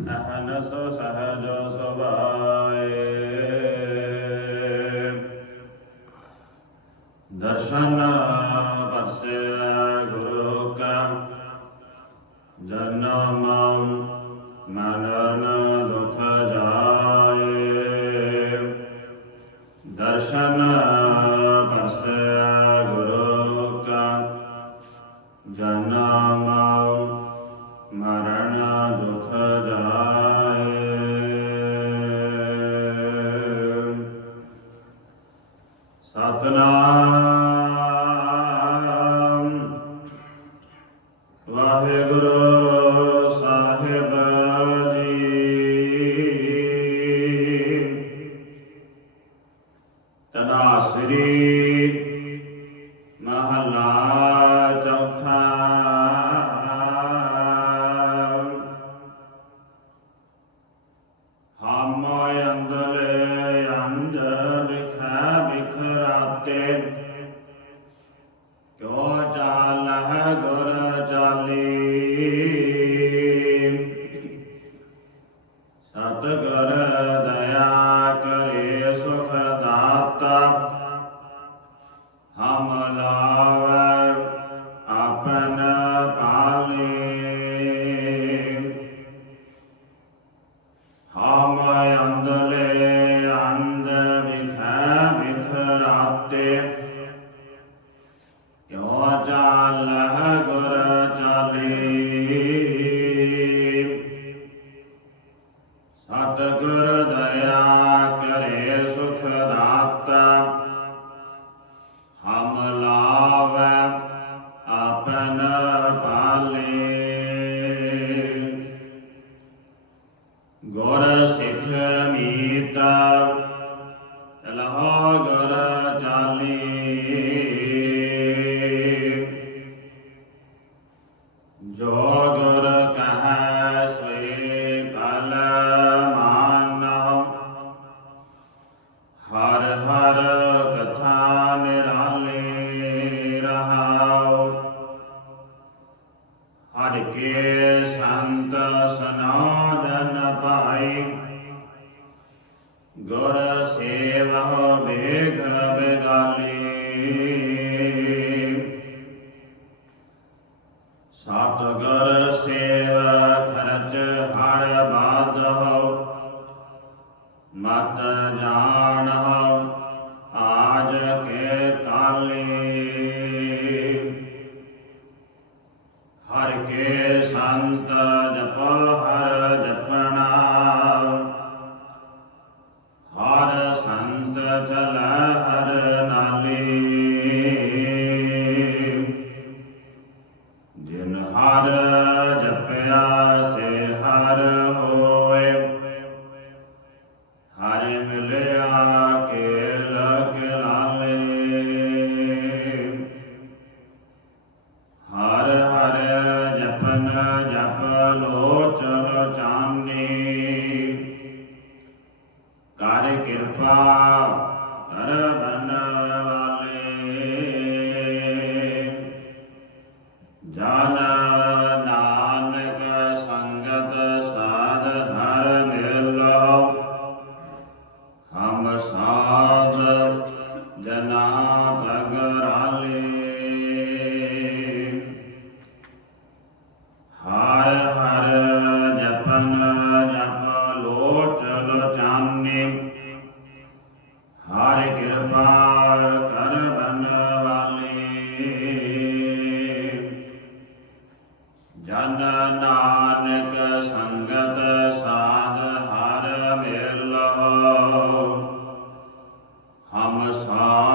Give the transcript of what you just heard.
ਅਹਨ ਸੋ ਸਹਜ ਸੁਭਾਏ। ਦਰਸ਼ਨ ਪਰਸੇ ਗੁਰੂ ਕਾ। ਜਨਮ Lá vem ਹਮ ਲਾਵੈ ਆਪਨ ਪਾਲੇ ਹਮ ਅੰਦਲੇ ਅੰਦ ਵਿਖੈ ਵਿਖਰਾਤੇ ਕਿਉ ਜਾਲ ਗੁਰ ਚਾਲੇ। ਸਤ ਗੁਰ ਦਇਆ ਕਰੇ ਸੁਖ ਦਾਤਾ। uh, ਹਰ ਬਾਧਉ ਮਤ ਜਾਣਹੁ ਆਜ ਕੇ ਕਾਲੇ ਹਰ ਕੇ ਸੰਤ ਜਪ, ਹਰ ਜਪਣਾ। ਹਰ ਸੰਤ ਚਲ ਹਰ ਨਾਲੇ। ਜਿਨ ਹਰ ਜਪਿਆ Oh. Lord. আমার সা